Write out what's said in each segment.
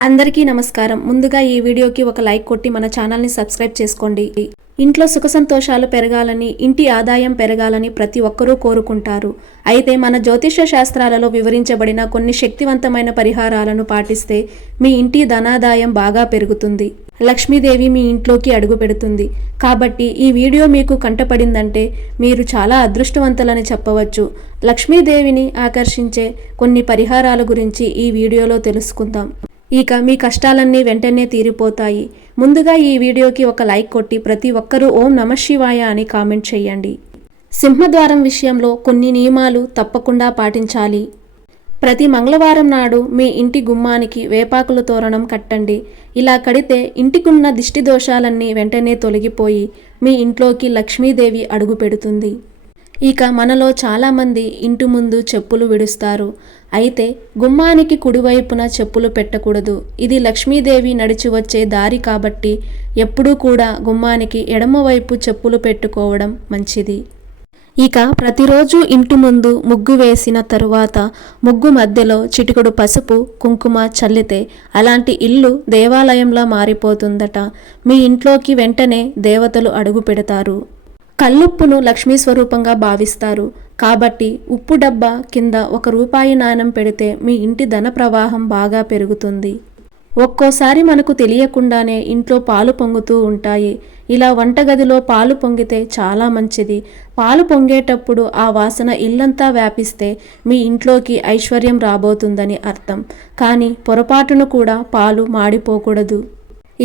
అందరికీ నమస్కారం. ముందుగా ఈ వీడియోకి ఒక లైక్ కొట్టి మన ఛానల్ని సబ్స్క్రైబ్ చేసుకోండి. ఇంట్లో సుఖ సంతోషాలు పెరగాలని, ఇంటి ఆదాయం పెరగాలని ప్రతి ఒక్కరూ కోరుకుంటారు. అయితే మన జ్యోతిష శాస్త్రాలలో వివరించబడిన కొన్ని శక్తివంతమైన పరిహారాలను పాటిస్తే మీ ఇంటి ధనాదాయం బాగా పెరుగుతుంది. లక్ష్మీదేవి మీ ఇంట్లోకి అడుగు పెడుతుంది. కాబట్టి ఈ వీడియో మీకు కంటపడిందంటే మీరు చాలా అదృష్టవంతులని చెప్పవచ్చు. లక్ష్మీదేవిని ఆకర్షించే కొన్ని పరిహారాల గురించి ఈ వీడియోలో తెలుసుకుందాం. ఇక మీ కష్టాలన్నీ వెంటనే తీరిపోతాయి. ముందుగా ఈ వీడియోకి ఒక లైక్ కొట్టి ప్రతి ఒక్కరూ ఓం నమఃశివాయ అని కామెంట్ చేయండి. సింహద్వారం విషయంలో కొన్ని నియమాలు తప్పకుండా పాటించాలి. ప్రతి మంగళవారం నాడు మీ ఇంటి గుమ్మానికి వేపాకుల తోరణం కట్టండి. ఇలా కడితే ఇంటికున్న దిష్టి దోషాలన్నీ వెంటనే తొలగిపోయి మీ ఇంట్లోకి లక్ష్మీదేవి అడుగు పెడుతుంది. ఇక మనలో చాలామంది ఇంటి ముందు చెప్పులు విడుస్తారు. అయితే గుమ్మానికి కుడివైపున చెప్పులు పెట్టకూడదు. ఇది లక్ష్మీదేవి నడిచి వచ్చే దారి కాబట్టి ఎప్పుడూ కూడా గుమ్మానికి ఎడమవైపు చెప్పులు పెట్టుకోవడం మంచిది. ఇక ప్రతిరోజు ఇంటి ముందు ముగ్గు వేసిన తరువాత ముగ్గు మధ్యలో చిటికెడు పసుపు కుంకుమ చల్లితే అలాంటి ఇల్లు దేవాలయంలా మారిపోతుందట. మీ ఇంట్లోకి వెంటనే దేవతలు అడుగు పెడతారు. కల్లుప్పును లక్ష్మీ స్వరూపంగా భావిస్తారు. కాబట్టి ఉప్పు డబ్బా కింద ₹1 నాణెం పెడితే మీ ఇంటి ధన ప్రవాహం బాగా పెరుగుతుంది. ఒక్కోసారి మనకు తెలియకుండానే ఇంట్లో పాలు పొంగుతూ ఉంటాయి. ఇలా వంటగదిలో పాలు పొంగితే చాలా మంచిది. పాలు పొంగేటప్పుడు ఆ వాసన ఇల్లంతా వ్యాపిస్తే మీ ఇంట్లోకి ఐశ్వర్యం రాబోతుందని అర్థం. కానీ పొరపాటును కూడా పాలు మాడిపోకూడదు.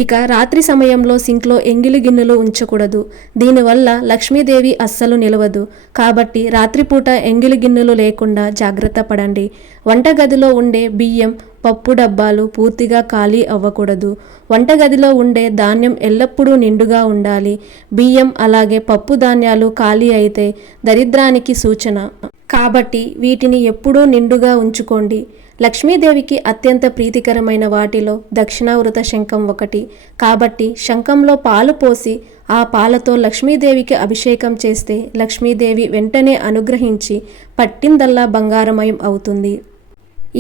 ఇక రాత్రి సమయంలో సింక్లో ఎంగిలి గిన్నెలు ఉంచకూడదు. దీనివల్ల లక్ష్మీదేవి అస్సలు నిలవదు. కాబట్టి రాత్రిపూట ఎంగిలి గిన్నెలు లేకుండా జాగ్రత్త పడండి. వంటగదిలో ఉండే బియ్యం, పప్పు డబ్బాలు పూర్తిగా ఖాళీ అవ్వకూడదు. వంటగదిలో ఉండే ధాన్యం ఎల్లప్పుడూ నిండుగా ఉండాలి. బియ్యం అలాగే పప్పు ధాన్యాలు ఖాళీ అయితే దరిద్రానికి సూచన. కాబట్టి వీటిని ఎప్పుడూ నిండుగా ఉంచుకోండి. లక్ష్మీదేవికి అత్యంత ప్రీతికరమైన వాటిలో దక్షిణావృత శంఖం ఒకటి. కాబట్టి శంఖంలో పాలు పోసి ఆ పాలతో లక్ష్మీదేవికి అభిషేకం చేస్తే లక్ష్మీదేవి వెంటనే అనుగ్రహించి పట్టిందల్లా బంగారమయం అవుతుంది.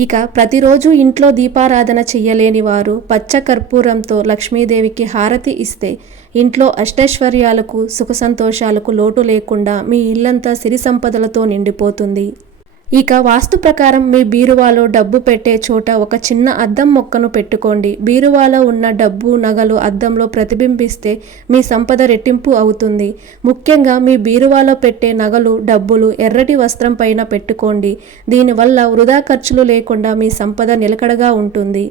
ఇక ప్రతిరోజు ఇంట్లో దీపారాధన చెయ్యలేని వారు పచ్చ కర్పూరంతో లక్ష్మీదేవికి హారతి ఇస్తే ఇంట్లో అష్టైశ్వర్యాలకు సుఖ సంతోషాలకు లోటు లేకుండా మీ ఇల్లంతా సిరి సంపదలతో నిండిపోతుంది. ఇక వాస్తు ప్రకారం మీ బీరువాలో డబ్బు పెట్టే చోట ఒక చిన్న అద్దం మొక్కను పెట్టుకోండి. బీరువాలో ఉన్న డబ్బు నగలు అద్దంలో ప్రతిబింబిస్తే మీ సంపద రెట్టింపు అవుతుంది. ముఖ్యంగా మీ బీరువాలో పెట్టే నగలు డబ్బులు ఎర్రటి వస్త్రం పైన పెట్టుకోండి. దీనివల్ల వృధా ఖర్చులు లేకుండా మీ సంపద నిలకడగా ఉంటుంది.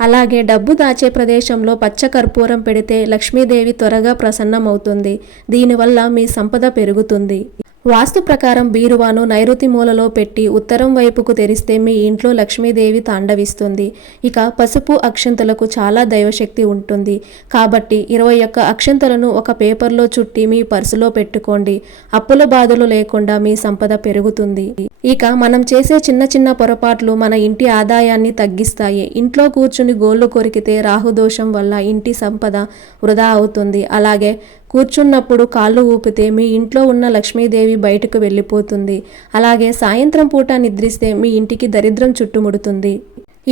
అలాగే డబ్బు దాచే ప్రదేశంలో పచ్చ కర్పూరం పెడితే లక్ష్మీదేవి త్వరగా ప్రసన్నమవుతుంది. దీనివల్ల మీ సంపద పెరుగుతుంది. వాస్తు ప్రకారం బీరువాను నైరుతి మూలలో పెట్టి ఉత్తరం వైపుకు తెరిస్తే మీ ఇంట్లో లక్ష్మీదేవి తాండవిస్తుంది. ఇక పసుపు అక్షంతలకు చాలా దైవశక్తి ఉంటుంది. కాబట్టి 21 అక్షంతలను ఒక పేపర్లో చుట్టి మీ పర్సులో పెట్టుకోండి. అప్పుల బాధలు లేకుండా మీ సంపద పెరుగుతుంది. ఇక మనం చేసే చిన్న చిన్న పొరపాట్లు మన ఇంటి ఆదాయాన్ని తగ్గిస్తాయి. ఇంట్లో కూర్చుని గోళ్లు కొరికితే రాహుదోషం వల్ల ఇంటి సంపద వృధా అవుతుంది. అలాగే కూర్చున్నప్పుడు కాళ్ళు ఊపితే మీ ఇంట్లో ఉన్న లక్ష్మీదేవి బయటకు వెళ్ళిపోతుంది. అలాగే సాయంత్రం పూట నిద్రిస్తే మీ ఇంటికి దరిద్రం చుట్టుముడుతుంది.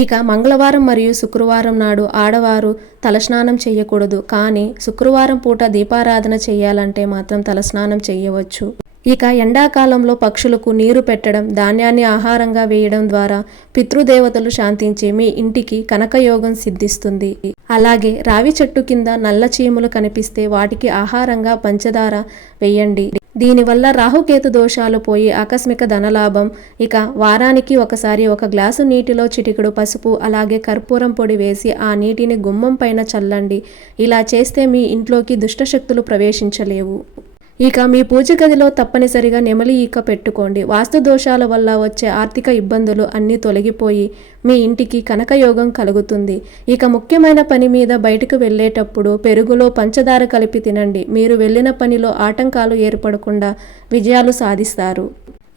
ఇక మంగళవారం మరియు శుక్రవారం నాడు ఆడవారు తలస్నానం చేయకూడదు. కానీ శుక్రవారం పూట దీపారాధన చేయాలంటే మాత్రం తలస్నానం చేయవచ్చు. ఇక ఎండాకాలంలో పక్షులకు నీరు పెట్టడం, ధాన్యాన్ని ఆహారంగా వేయడం ద్వారా పితృదేవతలు శాంతించి మీ ఇంటికి కనకయోగం సిద్ధిస్తుంది. అలాగే రావి చెట్టు కింద నల్ల చీములు కనిపిస్తే వాటికి ఆహారంగా పంచదార వేయండి. దీనివల్ల రాహుకేతు దోషాలు పోయి ఆకస్మిక ధనలాభం. ఇక వారానికి ఒకసారి ఒక గ్లాసు నీటిలో చిటికెడు పసుపు అలాగే కర్పూరం పొడి వేసి ఆ నీటిని గుమ్మం పైన చల్లండి. ఇలా చేస్తే మీ ఇంట్లోకి దుష్టశక్తులు ప్రవేశించలేవు. ఇక మీ పూజ గదిలో తప్పనిసరిగా నెమలి ఈక పెట్టుకోండి. వాస్తు దోషాల వల్ల వచ్చే ఆర్థిక ఇబ్బందులు అన్నీ తొలగిపోయి మీ ఇంటికి కనకయోగం కలుగుతుంది. ఇక ముఖ్యమైన పని మీద బయటకు వెళ్ళేటప్పుడు పెరుగులో పంచదార కలిపి తినండి. మీరు వెళ్ళిన పనిలో ఆటంకాలు ఏర్పడకుండా విజయాలు సాధిస్తారు.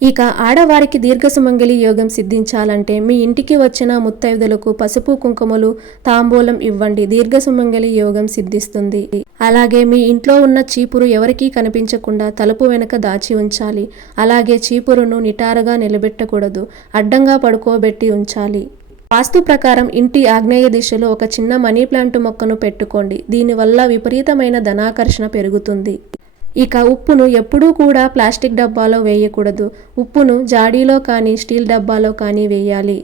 ఇక ఆడవారికి దీర్ఘసుమంగళి యోగం సిద్ధించాలంటే మీ ఇంటికి వచ్చిన ముత్తైదులకు పసుపు కుంకుమలు తాంబూలం ఇవ్వండి. దీర్ఘసుమంగళి యోగం సిద్ధిస్తుంది. అలాగే మీ ఇంట్లో ఉన్న చీపురు ఎవరికీ కనిపించకుండా తలుపు వెనుక దాచి ఉంచాలి. అలాగే చీపురును నిటారుగా నిలబెట్టకూడదు, అడ్డంగా పడుకోబెట్టి ఉంచాలి. వాస్తు ప్రకారం ఇంటి ఆగ్నేయ దిశలో ఒక చిన్న మనీ ప్లాంట్ మొక్కను పెట్టుకోండి. దీనివల్ల విపరీతమైన ధనాకర్షణ పెరుగుతుంది. ఇక ఉప్పును ఎప్పుడూ కూడా ప్లాస్టిక్ డబ్బాలో వేయకూడదు. ఉప్పును జాడీలో కానీ స్టీల్ డబ్బాలో కానీ వేయాలి.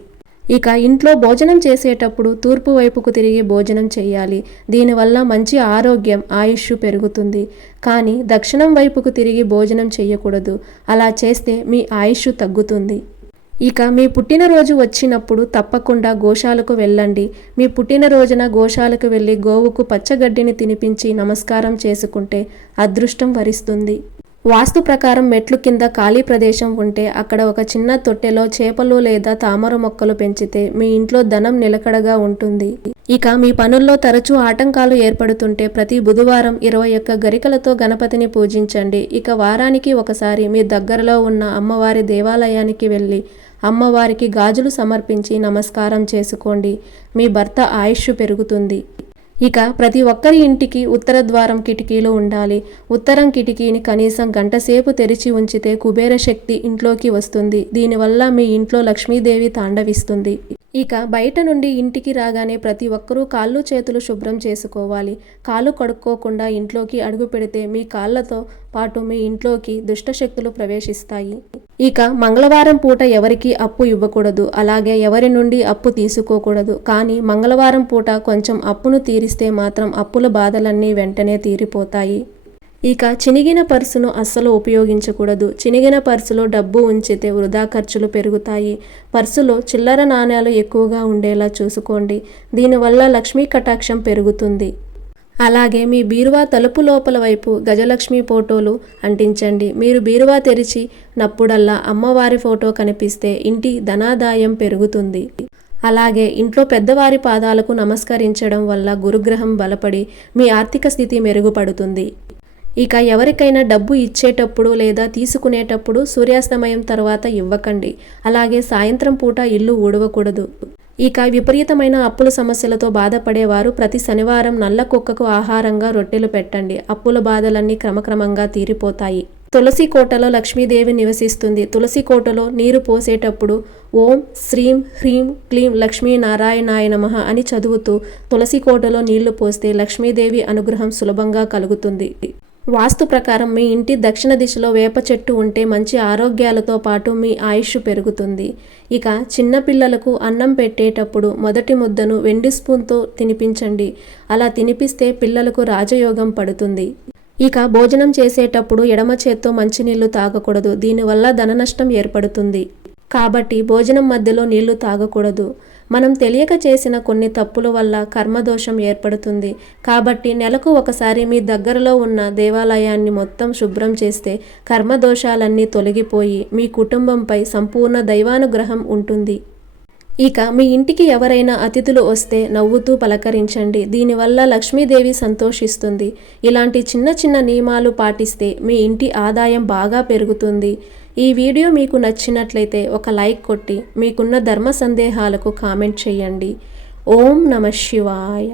ఇక ఇంట్లో భోజనం చేసేటప్పుడు తూర్పు వైపుకు తిరిగి భోజనం చేయాలి. దీనివల్ల మంచి ఆరోగ్యం, ఆయుష్ పెరుగుతుంది. కానీ దక్షిణం వైపుకు తిరిగి భోజనం చేయకూడదు. అలా చేస్తే మీ ఆయుష్ తగ్గుతుంది. ఇక మీ పుట్టినరోజు వచ్చినప్పుడు తప్పకుండా గోశాలకు వెళ్ళండి. మీ పుట్టినరోజున గోశాలకు వెళ్ళి గోవుకు పచ్చగడ్డిని తినిపించి నమస్కారం చేసుకుంటే అదృష్టం వరిస్తుంది. వాస్తు ప్రకారం మెట్లు కింద ఖాళీ ప్రదేశం ఉంటే అక్కడ ఒక చిన్న తొట్టెలో చేపలు లేదా తామర మొక్కలు పెంచితే మీ ఇంట్లో ధనం నిలకడగా ఉంటుంది. ఇక మీ పనుల్లో తరచూ ఆటంకాలు ఏర్పడుతుంటే ప్రతి బుధవారం 21 గరికలతో గణపతిని పూజించండి. ఇక వారానికి ఒకసారి మీ దగ్గరలో ఉన్న అమ్మవారి దేవాలయానికి వెళ్ళి అమ్మవారికి గాజులు సమర్పించి నమస్కారం చేసుకోండి. మీ భర్త ఆయుష్ పెరుగుతుంది. ఇక ప్రతి ఒక్కరి ఇంటికి ఉత్తర ద్వారం కిటికీలు ఉండాలి. ఉత్తరం కిటికీని కనీసం గంటసేపు తెరిచి ఉంచితే కుబేర శక్తి ఇంట్లోకి వస్తుంది. దీనివల్ల మీ ఇంట్లో లక్ష్మీదేవి తాండవిస్తుంది. ఇక బయట నుండి ఇంటికి రాగానే ప్రతి ఒక్కరూ కాళ్ళు చేతులు శుభ్రం చేసుకోవాలి. కాళ్ళు కడుక్కోకుండా ఇంట్లోకి అడుగు పెడితే మీ కాళ్ళతో పాటు మీ ఇంట్లోకి దుష్టశక్తులు ప్రవేశిస్తాయి. ఇక మంగళవారం పూట ఎవరికి అప్పు ఇవ్వకూడదు. అలాగే ఎవరి నుండి అప్పు తీసుకోకూడదు. కానీ మంగళవారం పూట కొంచెం అప్పును తీరిస్తే మాత్రం అప్పుల బాధలన్నీ వెంటనే తీరిపోతాయి. ఇక చినిగిన పర్సును అస్సలు ఉపయోగించకూడదు. చినిగిన పర్సులో డబ్బు ఉంచితే వృధా ఖర్చులు పెరుగుతాయి. పర్సులో చిల్లర నాణ్యాలు ఎక్కువగా ఉండేలా చూసుకోండి. దీనివల్ల లక్ష్మీ కటాక్షం పెరుగుతుంది. అలాగే మీ బీరువా తలుపు లోపల వైపు గజలక్ష్మి ఫోటోలు అంటించండి. మీరు బీరువా తెరిచినప్పుడల్లా అమ్మవారి ఫోటో కనిపిస్తే ఇంటి ధనాదాయం పెరుగుతుంది. అలాగే ఇంట్లో పెద్దవారి పాదాలకు నమస్కరించడం వల్ల గురుగ్రహం బలపడి మీ ఆర్థిక స్థితి మెరుగుపడుతుంది. ఇక ఎవరికైనా డబ్బు ఇచ్చేటప్పుడు లేదా తీసుకునేటప్పుడు సూర్యాస్తమయం తర్వాత ఇవ్వకండి. అలాగే సాయంత్రం పూట ఇల్లు ఊడవకూడదు. ఇక విపరీతమైన అప్పుల సమస్యలతో బాధపడేవారు ప్రతి శనివారం నల్ల కుక్కకు ఆహారంగా రొట్టెలు పెట్టండి. అప్పుల బాధలన్నీ క్రమక్రమంగా తీరిపోతాయి. తులసి కోటలో లక్ష్మీదేవి నివసిస్తుంది. తులసి కోటలో నీరు పోసేటప్పుడు ఓం శ్రీం హ్రీం క్లీం లక్ష్మీనారాయణాయ నమః అని చదువుతూ తులసి కోటలో నీళ్లు పోస్తే లక్ష్మీదేవి అనుగ్రహం సులభంగా కలుగుతుంది. వాస్తు ప్రకారం మీ ఇంటి దక్షిణ దిశలో వేప చెట్టు ఉంటే మంచి ఆరోగ్యాలతో పాటు మీ ఆయుష్ పెరుగుతుంది. ఇక చిన్నపిల్లలకు అన్నం పెట్టేటప్పుడు మొదటి ముద్దను వెండి స్పూన్తో తినిపించండి. అలా తినిపిస్తే పిల్లలకు రాజయోగం పడుతుంది. ఇక భోజనం చేసేటప్పుడు ఎడమ చేత్తో మంచినీళ్లు తాగకూడదు. దీనివల్ల ధననష్టం ఏర్పడుతుంది. కాబట్టి భోజనం మధ్యలో నీళ్లు తాగకూడదు. మనం తెలియక చేసిన కొన్ని తప్పుల వల్ల కర్మదోషం ఏర్పడుతుంది. కాబట్టి నెలకు ఒకసారి మీ దగ్గరలో ఉన్న దేవాలయాన్ని మొత్తం శుభ్రం చేస్తే కర్మదోషాలన్నీ తొలగిపోయి మీ కుటుంబంపై సంపూర్ణ దైవానుగ్రహం ఉంటుంది. ఇక మీ ఇంటికి ఎవరైనా అతిథులు వస్తే నవ్వుతూ పలకరించండి. దీనివల్ల లక్ష్మీదేవి సంతోషిస్తుంది. ఇలాంటి చిన్న చిన్న నియమాలు పాటిస్తే మీ ఇంటి ఆదాయం బాగా పెరుగుతుంది. ఈ వీడియో మీకు నచ్చినట్లయితే ఒక లైక్ కొట్టి మీకున్న ధర్మ సందేహాలకు కామెంట్ చేయండి. ఓం నమః శివాయ.